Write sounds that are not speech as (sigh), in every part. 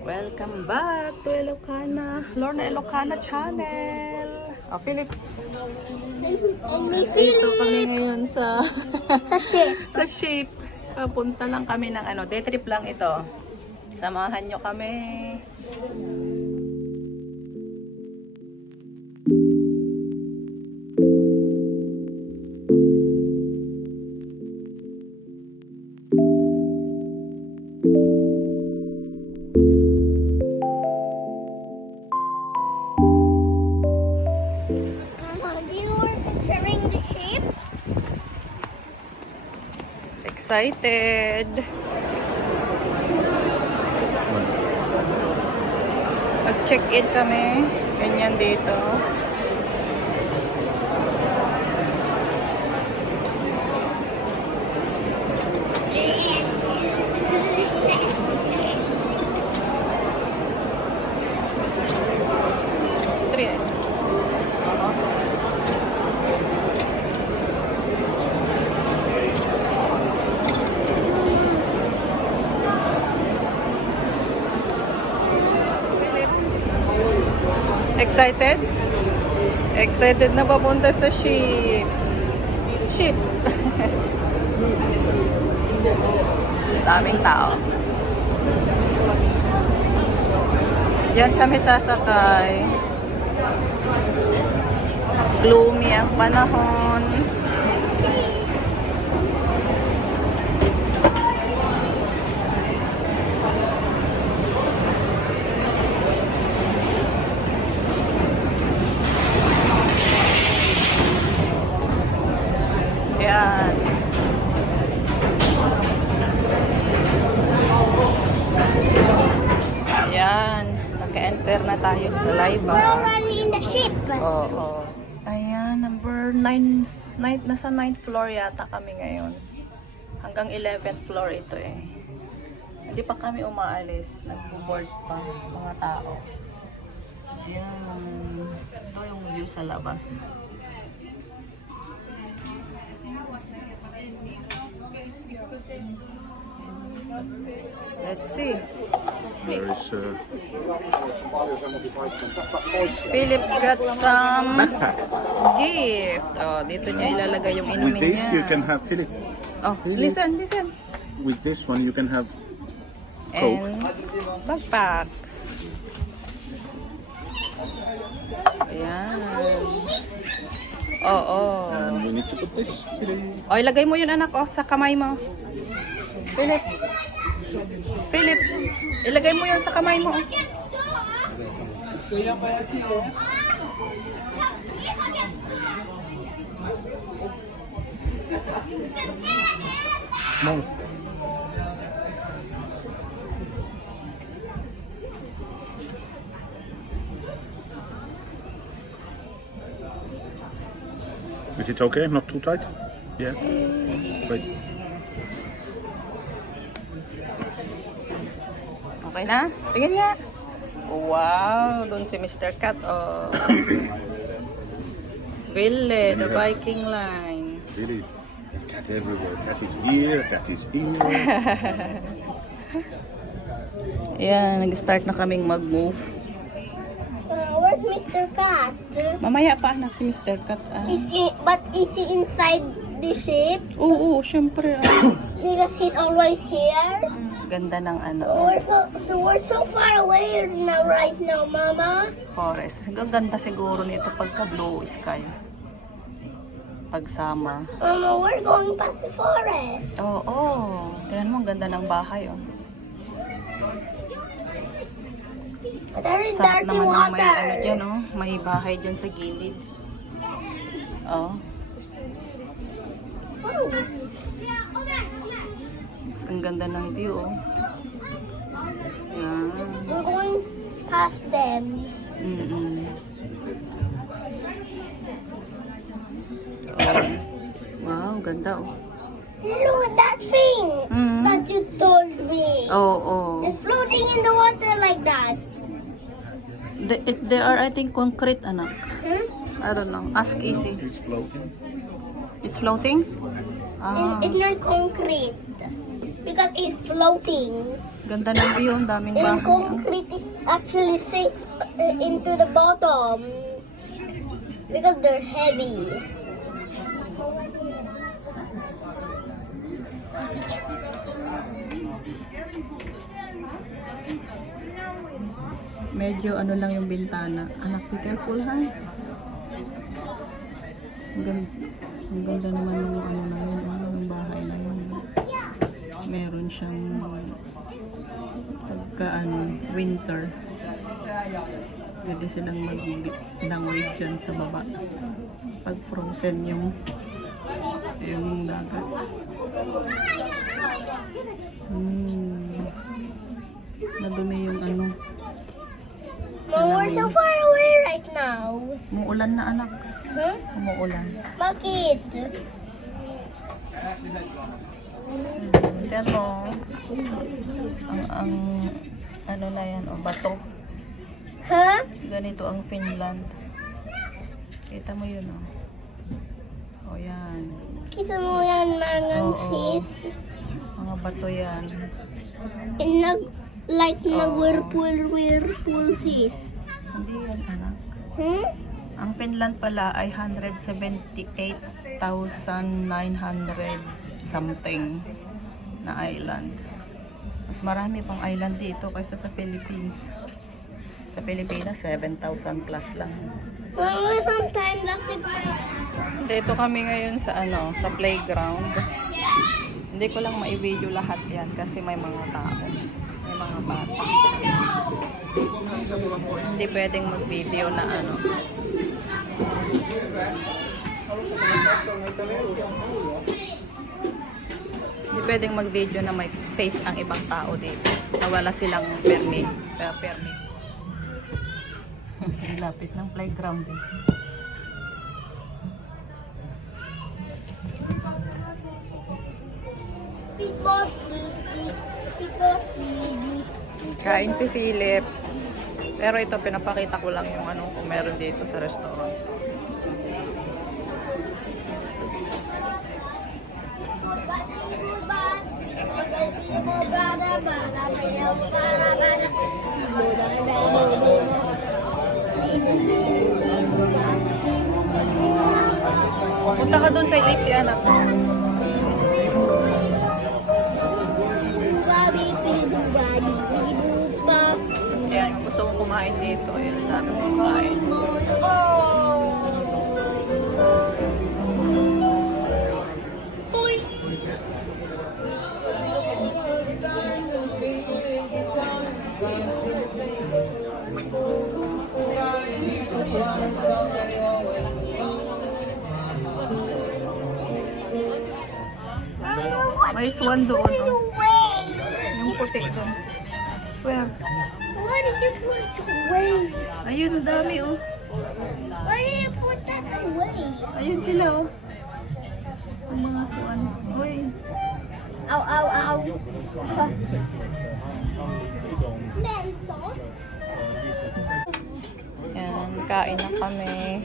Welcome back to Ilocana, Lorna Ilocana channel. Oh, Philip, And we dito feel kami ngayon sa sa ship. (laughs) sa ship. Papunta lang kami ng ano, day trip lang ito. Samahan nyo kami. Excited. Mag-check-in kami. Ganyan dito. Excited? Excited na papunta sa ship. Ship. (laughs) Daming tao. Diyan kami sasakay. Gloomy ang panahon. Yan. Ayan. Naka-enter na tayo sa live We're already in the ship. Oo. Ayan, number 9, ninth, nasa 9th floor yata kami ngayon. Hanggang 11th floor ito eh. Hindi pa kami umaalis. Nag-board pa mga tao. Ayan. Ito yung view sa labas. Let's see. There is uh, Philip got some backpack. gift. Oh, dito niya ilalagay yung With inumin this, niya. you can have Philip. Oh, listen, listen. With this one, you can have Coke. And backpack. Ayan. Oo. and we need to put this. O, ilagay mo yun anak, oh, sa kamay mo. Philip. Philip, ilagay mo yun sa kamay mo. oh. No. Is it okay? Not too tight? Yeah. Wait. Okay na? Tingin nga. Wow, doon si Mr. Cat, oh. (coughs) Ville, the Viking line. Really? There's cat everywhere. Cat is here, cat is here. (laughs) Ayan, nag-start na kaming mag-move. Uh, where's Mr. Cat? Mamaya pa, anak, si Mr. Cat. Ah. Is he, but is he inside the ship? Oo, oo, syempre. ah. (coughs) Because he's always here. Ganda ng ano, We're so, so we're so far away now, right now, Mama. forest. Ang ganda siguro nito pagka blue sky. Pag summer. Mama, we're going past the forest. Oo, oh, Tingnan mo, ang ganda ng bahay, oh. But there is Sarap dirty naman ng may ano water. dyan, oh. May bahay dyan sa gilid. Oh. Oh. Ang ganda ng view, oh. Yan. We're going past them. Mm-mm. Oh. Wow, ganda, oh. At that thing Mm. that you told me. Oo, oh, It's floating in the water like that. The, it, there are, I think, concrete, anak. Hmm? I don't know. Ask easy. It's floating. It's floating? Ah, It's not concrete. Because it's floating. Ganda ng view, ang daming And bahay. concrete is actually sink uh, into the bottom because they're heavy. Medyo ano lang yung bintana. Anak, be careful ha. Ang ganda, ang ganda naman ng ano na yun, Meron siyang pagka ano, winter. Pwede silang mag-langoy dyan sa baba. Pag frozen yung yung dagat. Hmm. Nadumi yung ano. Mom, we're so far away right now. Umuulan na anak. Huh? Umuulan. Bakit? Yan o. Ang, ang ano na yan o, bato. Huh? Ganito ang Finland. Kita mo yun o. O yan. Kita mo yan, mangang Oo. sis. Mga bato yan. And nag, like Oo. nag-whirlpool, whirlpool sis. Hindi yan anak. Hmm? Ang Finland pala ay 178,900 something na island. Mas marami pang island dito kaysa sa Philippines. Sa Pilipinas, 7,000 plus lang. Mama, sometimes that's Dito kami ngayon sa ano, sa playground. Hindi ko lang mai-video lahat 'yan kasi may mga tao, may mga bata. Hindi pwedeng mag-video na ano. Pwedeng mag-video na may face ang ibang tao dito. Na wala silang permit. Kaya permit. (laughs) Lapit ng playground eh. Kain si Philip. Pero ito, pinapakita ko lang yung ano kung meron dito sa restaurant. Punta ka doon kay Lizzie, anak. Ayan, kung gusto mong kumain dito, ayan, dami kumain. May swan doon, oh. Yung puti doon. Where? Why did you put it away? Ayun, dami, oh. Why did you put that away? Ayun sila, oh. Ang mga swan. Uy. Ow, ow, ow. Mentos? Yan, kain na kami.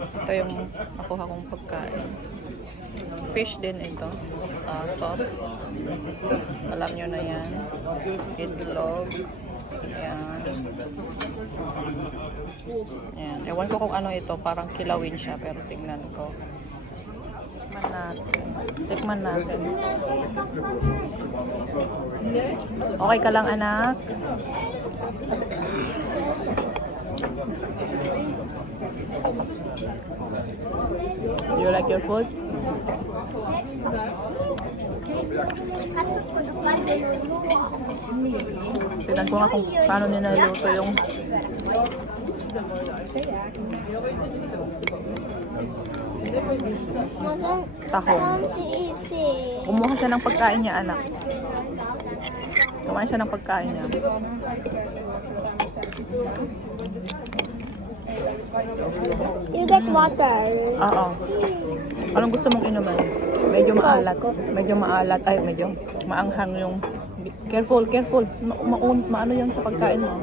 Ito yung nakuha kong pagkain. Fish din ito. Ah, sauce. Alam nyo na yan. Itlog. Yan. Yan. Ewan ko kung ano ito. Parang kilawin siya. Pero tingnan ko. Tikman natin. Tikman natin. Okay ka lang, anak? You like your food? Tignan ko nga kung paano nila niluto yung Isi. Kumuha siya ng pagkain niya, anak. Kumain siya ng pagkain niya. You get water. Oo. Anong gusto mong inuman? Medyo maalat. Medyo maalat. Ay, medyo maanghang yung... Careful, careful. Ma maun, maano yan sa pagkain mo.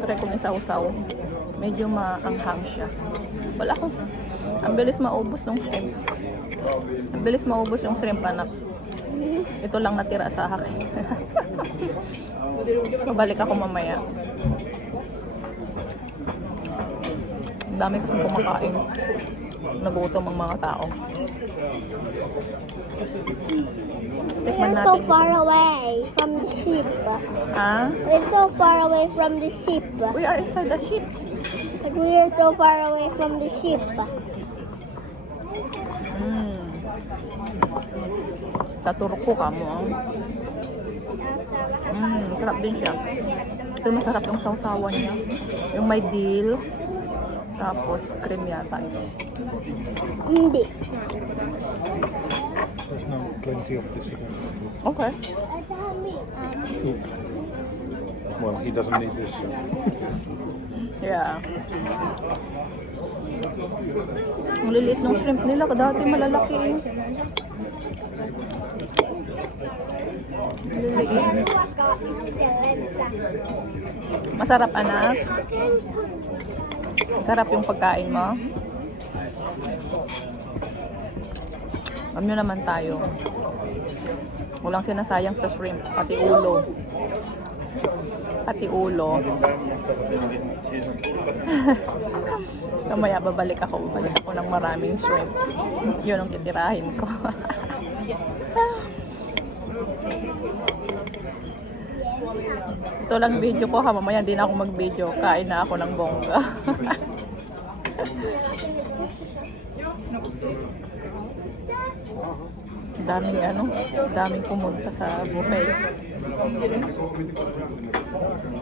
Try kong isaw-saw. Medyo maanghang siya. Wala ko. Ang bilis maubos ng shrimp. Ang bilis maubos yung shrimp, anak. Ito lang natira sa akin. (laughs) Babalik ako mamaya. Ang dami kasing kumakain. Nagutom ang mga tao. Tikman We're so natin. far away from the ship. Ah? We're so far away from the ship. We are inside the ship. Like we're so far away from the ship. Mm. Sa Turko ka mo. ah. Mm, masarap din siya. Ito masarap yung sausawan niya. Yung may dill. Tapos cream yata ito. Hindi. There's no plenty of this again. Okay. Oops. Well, he doesn't need this. So. Yeah. Ang liliit ng shrimp nila. Dati malalaki eh. Liliit. Masarap anak. Masarap yung pagkain mo. Alam naman tayo. Walang sinasayang sa shrimp. Pati ulo. Pati ulo. (laughs) Kamaya babalik ako. Babalik ako ng maraming shrimp. Yun ang titirahin ko. (laughs) Ito lang video ko ha. Mamaya hindi na ako mag-video. Kain na ako ng bongga. (laughs) daming ano, daming pumunta sa buffet.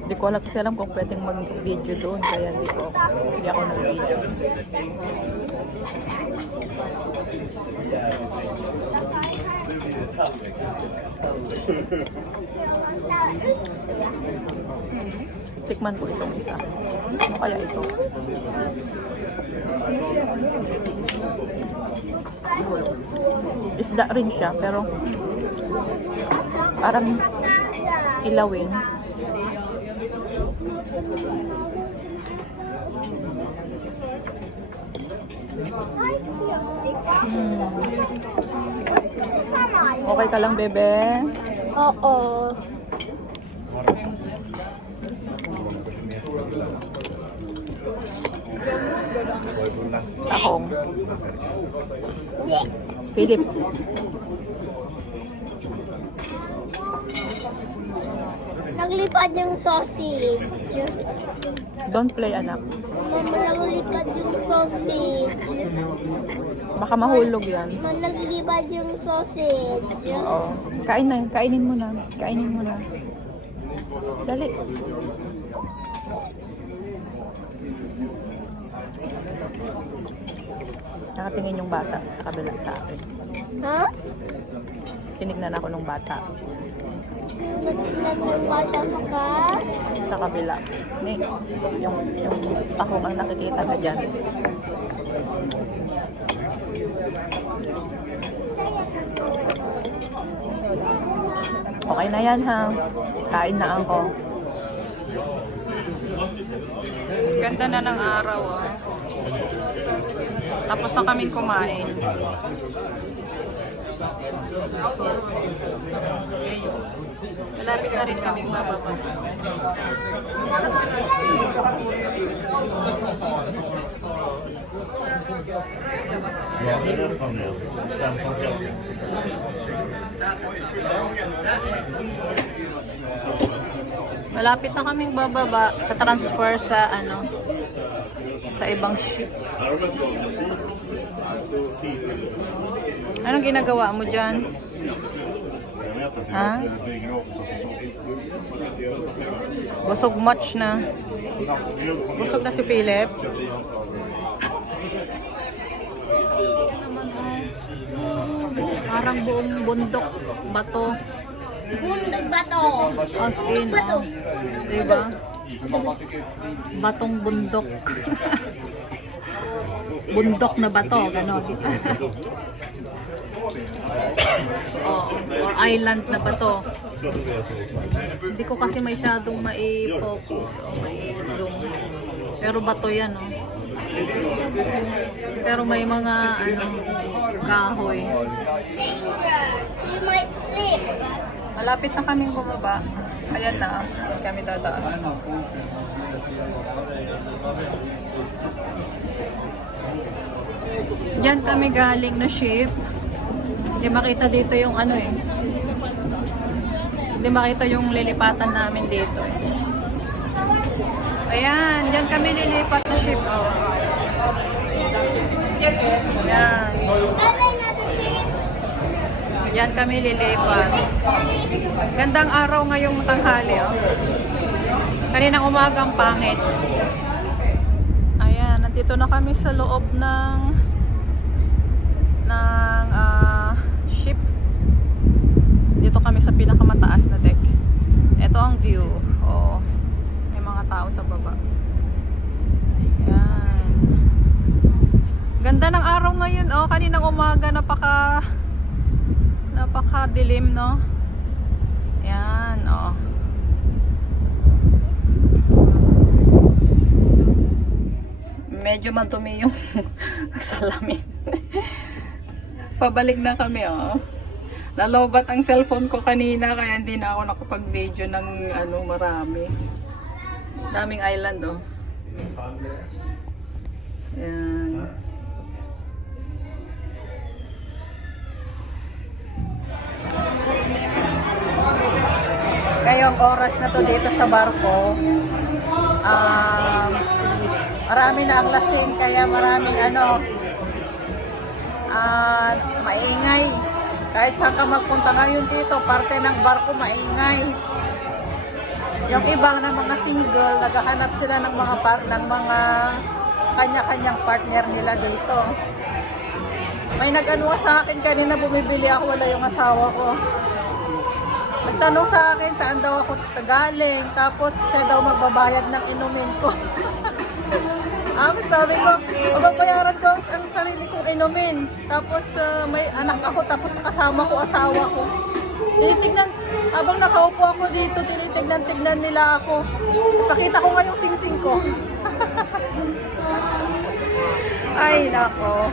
Hindi ko alam kasi alam kung pwedeng mag-video doon kaya hindi ko hindi ako nag-video. Tikman ko itong isa. Ano kaya ito? Isda rin siya pero parang kilawin. Hmm. Okay ka lang, bebe? Oo. Tahong. Philip. Naglipad yung sausage. Don't play, anak. Mama, naglipad yung sausage. Baka mahulog yan. Mama, naglipad yung sausage. Oo. Kain na. Kainin mo na. Kainin mo na. Dali. Nakatingin yung bata sa kabila sa akin. Ha? Tinignan ako ng bata Nagtinan ng bata ka? sa kabila. Ni, yung, yung tahong ang nakikita ka dyan. Okay na yan ha. Kain na ako. Ganda na ng araw oh. Tapos na kaming kumain. Malapit na rin kaming mababa. Malapit na kaming bababa, ka-transfer sa ano sa ibang ship. Anong ginagawa mo diyan? Ha? Busog much na. Busog na si Philip. Parang buong bundok, bato. Bundok ba to? As in, Bundok ba to? oh. Diba? Batong bundok. (laughs) bundok na bato, gano'n. (laughs) oh, or island na bato. Hindi ko kasi masyadong mai-focus o mai-zoom. Pero bato yan, oh. Pero may mga ano, kahoy. Danger! You might slip. Malapit na kaming bumaba. Ayan na, kami dadaan. Diyan kami galing na ship. Hindi makita dito yung ano eh. Hindi makita yung lilipatan namin dito eh. Ayan, diyan kami lilipat na ship. Oh. Ayan. Yan kami lilipat. Gandang araw ngayong tanghali, oh. Kaninang umagang pangit. Ayan, nandito na kami sa loob ng ng ah, ship. Dito kami sa pinakamataas na deck. Ito ang view. Oh, may mga tao sa baba. Yan. Ganda ng araw ngayon, oh. Kaninang umaga napaka Napakadilim, no? Yan, oh. Medyo madumi yung (laughs) salamin. Pabalik na kami, oh. Nalobat ang cellphone ko kanina kaya hindi na ako nakapag-video ng ano marami. Daming island, oh. Yan. Ngayong oras na to dito sa barko, um, marami na ang lasing, kaya maraming ano, ah, maingay. Kahit saan ka magpunta ngayon dito, parte ng barko maingay. Yung ibang na mga single, naghahanap sila ng mga par ng mga kanya-kanyang partner nila dito. May nag-ano sa akin kanina, bumibili ako, wala yung asawa ko. Nagtanong sa akin saan daw ako galing, tapos siya daw magbabayad ng inumin ko. (laughs) Ah, sabi ko, mababayaran ko ang sarili kong inumin. Tapos ah, may anak ako, tapos kasama ko asawa ko. Tinitignan, habang nakaupo ako dito, tinitignan-tignan nila ako. Nakita ko nga yung singsing ko. (laughs) Ay, nako.